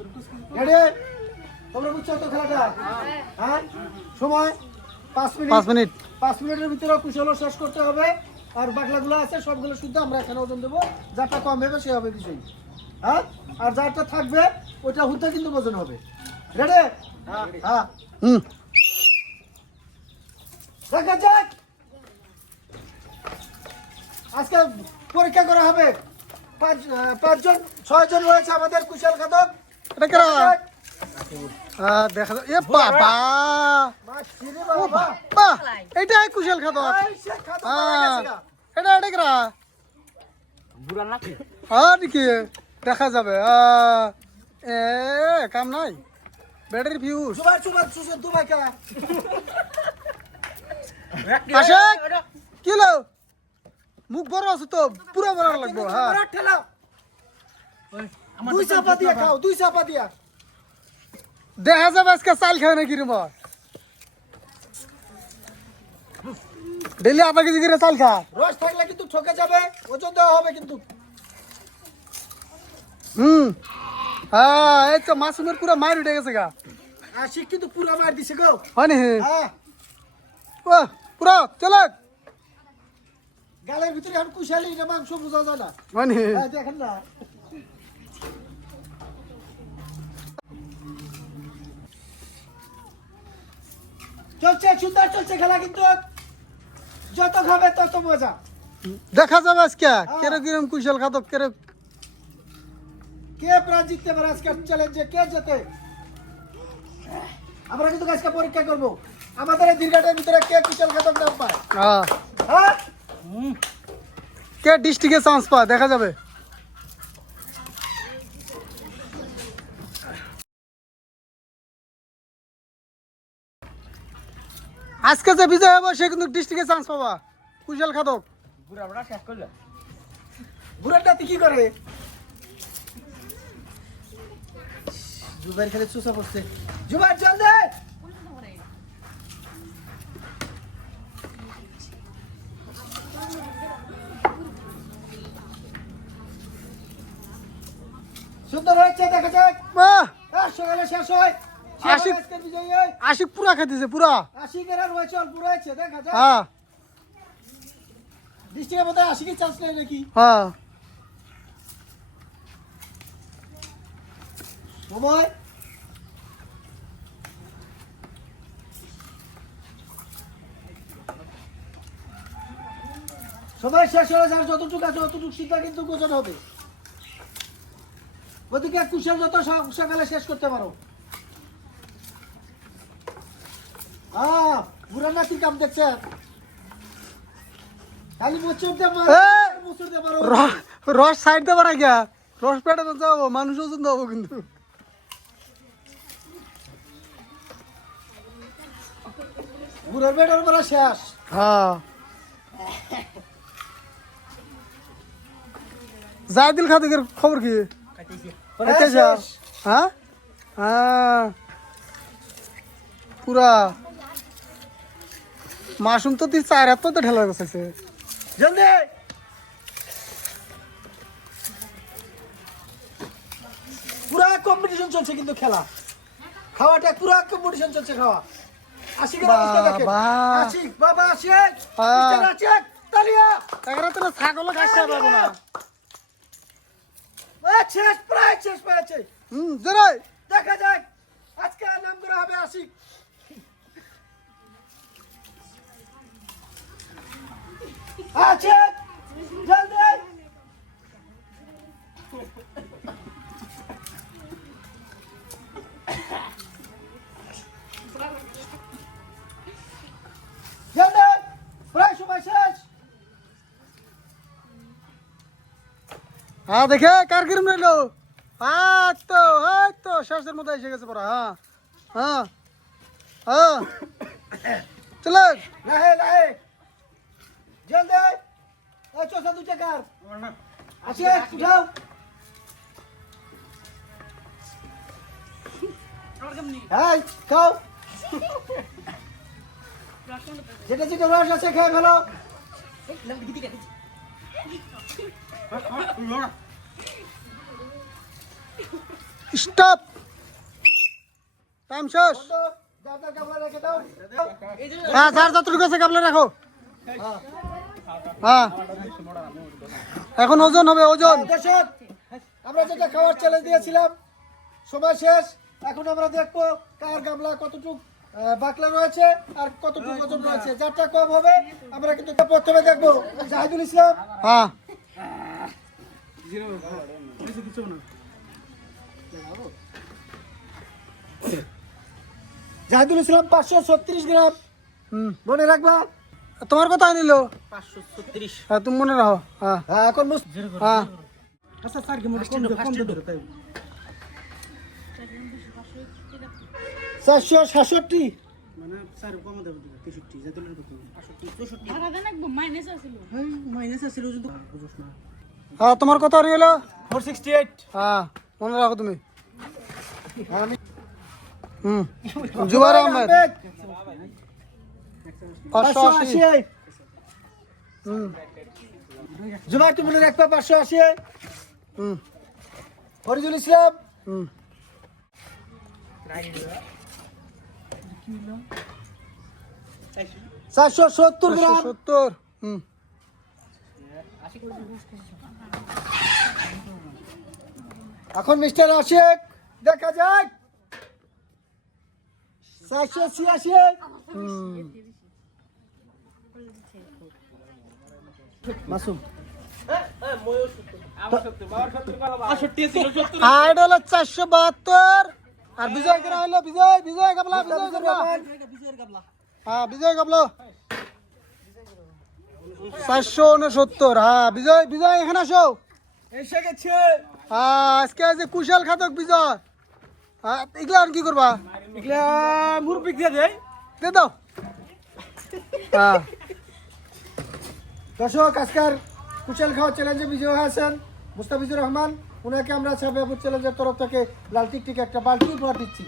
Ready? তোমরা বুঝছ তো খেলাটা? হ্যাঁ? সময়? পাঁচ মিনিট। পাঁচ মিনিট। পাঁচ মিনিটের ভিতরে কুশল শেষ করতে হবে। আর বাকলাগুলো আছে সবগুলো শুদ্ধ আমরা এখানে ওজন দেবো। যারটা কম হবে সে হবে বিষয় হ্যাঁ? আর যারটা থাকবে ওটা হুতে কিন্তু ওজন হবে। রেডি? হ্যাঁ। হুম। দেখা যাক। আজকে পরীক্ষা করা হবে। পাঁচ পাঁচজন ছয়জন রয়েছে আমাদের কুশল খাদক এটা কেরা দেখা এ বাবা! ও বাবা! এইটাই কুশল খাদক। এটা এটা কেরা? হ্যাঁ নাকি দেখা যাবে। এ কাম নাই? ব্যাটারি ফিউজ সুসে দুবাই কা। লো মুখ বড় আছে তো পুরো বড় লাগবো হ্যাঁ। ঠেলা দুই চাপা দিয়া খাও দুই চাপা দিয়া। দেখা যাবে আজকে চাল খাবে নাকি রে মা ডেলি আধা কেজি করে চাল খা। রস থাকলে কিন্তু ঠকে যাবে ওজন দেওয়া হবে কিন্তু। হুম। হ্যাঁ এই তো মাসুমের পুরো মার উঠে গেছে গা। আশিক কিন্তু পুরা মার দিছে গো। হয়। হ্যাঁ পুরো চলে। গালের ভিতরে এখন কুশালি না মাংস বোঝা যায় না। হ্যাঁ, দেখেন না। চলছে সুন্দর চলছে খেলা কিন্তু। যত খাবে তত মজা। দেখা যাবে আজকে। কেরে কিরম কুশল খাদক কেরে কে প্রাণ জিততে পারে আজকের চ্যালেঞ্জে কে জেতে? আমরা কিন্তু আজকে পরীক্ষা করব। আমাদের এই দীর্ঘাটার ভিতরে কে কুশল খাদক নাম পায়? হ্যাঁ হ্যাঁ? কে ডিস্ট্রিক্টে চান্স পায়? দেখা যাবে। আজকে যে বিজয় হবে সে কিন্তু ডিস্ট্রিক্টে চান্স পাবা। কুশল খাদক। বুড়াটা কি করে জুবাইর খালি চুষা পড়ছে জুবাইর চল দে! সুন্দর হয়েছে দেখা যাক। সকালে শেষ হয়। আশিক- হয়। পুরা খাইতেছে পুরা। আশিকের আর রয়েছে অল্প রয়েছে দেখা যাক। হ্যাঁ। ডিস্ট্রিক্টের মধ্যে আশিকের চান্স নেই নাকি? হ্যাঁ। সময়। সময় শেষ হলে যার যতটুকু আছে ততটুকু শিক্ষা কিন্তু গোচর হবে। ওদিকে কুশল যত সকালে শেষ করতে পারো। আহ বুড়া নাতির কাম দেখছে? খালি মুচুর দিয়ে মারো এ! মুচুর দিয়ে মারো র- রস সাইড দেবার গিয়া। রস পেটে যাব মানুষ ওজন দেবো কিন্তু। বুড়ার বেটার মারা শেষ। হ্যাঁ। জায়দিল খাদিকের খবর কি। হ্যাঁ? হ্যাঁ। পুরা। মাসুম তো তুই চার হাত তো ঢেলা বসাইছে জলদি। পুরা কম্পিটিশন চলছে কিন্তু খেলা। খাওয়াটা পুরা কম্পিটিশন চলছে খাওয়া। আশিকের অবস্থা আশিক বাবা আশিক। আশিক তালিয়া। এখানে তো ছাগল ঘাস খাওয়া পাবো না শেষ প্রায় শেষ হুম দেখা যাক। আজকে নাম করা হবে আশিক। আশিক জলদি জলদি প্রায় সময় শেষ। হ্যাঁ দেখে কার কিরম রইল? হ্যাঁ তো তো শেষের মতো এসে গেছে পড়া হ্যাঁ হ্যাঁ হ্যাঁ। চলে লাহে লাহে। জলদি এই চোষা দুটা কার? আসে উঠাও। এই খাও। যেটা যেটা রস আছে খেয়ে ফেলো। স্টপ! টাইম শেষ। হ্যাঁ যার যতটুকু আছে কাবলে রাখো। হ্যাঁ। এখন ওজন হবে ওজন। দর্শক আমরা যেটা খাওয়ার চ্যালেঞ্জ দিয়েছিলাম সময় শেষ। এখন আমরা দেখব কার গামলা কতটুক বাকলা রয়েছে আর কতটুকু ওজন রয়েছে। যারটা কম হবে আমরা কিন্তু প্রথমে দেখব। জাহিদুল ইসলাম? হ্যাঁ। জাহিদুল ইসলাম পাঁচশো ছত্রিশ গ্রাম। হুম। মনে রাখবা? তোমার কথা নিল? হ্যাঁ তুমি মনে রাখো। হ্যাঁ। হ্যাঁ এখন মুস- হ্যাঁ। চারশো সাতষট্টি। হ্যাঁ তোমার কথা নিল ফোর সিক্সটি এইট হ্যাঁ মনে রাখো তুমি। আমি হুম। জুবাইর আহমেদ। পাঁচশো পাঁচশো আশি। আশি হুম জুমার তুমি মনে রাখবা পাঁচশো আশি। হুম। ফরিদুল ইসলাম। হুম। চারশো সত্তর গ্রাম। সত্তর। হুম। এখন মিস্টার আশেক দেখা যাক। চারশো ছিয়াশি হুম মাসুম। হলো চারশো বাহাত্তর। আর বিজয় কেনা হলো বিজয় বিজয় গাবলা বিজয় গাবলা। হ্যাঁ বিজয় গাবলো। চারশো উনসত্তর। হ্যাঁ বিজয় বিজয় এখানে আসো। এসে গেছে। হ্যাঁ আজকে আছে কুশাল খাতক বিজয়। হ্যাঁ এগুলো আর কি করবা? এগুলা মুরব্বি দিয়ে দেয়? দে দাও। হ্যাঁ। দর্শক, আজকের কুচেল খাওয়া চ্যালেঞ্জে বিজয় হয়েছেন মুস্তাফিজুর রহমান। ওনাকে আমরা সাবেপুর চ্যালেঞ্জের তরফ থেকে লালটিক টিকে একটা বালতি উপহার দিচ্ছি।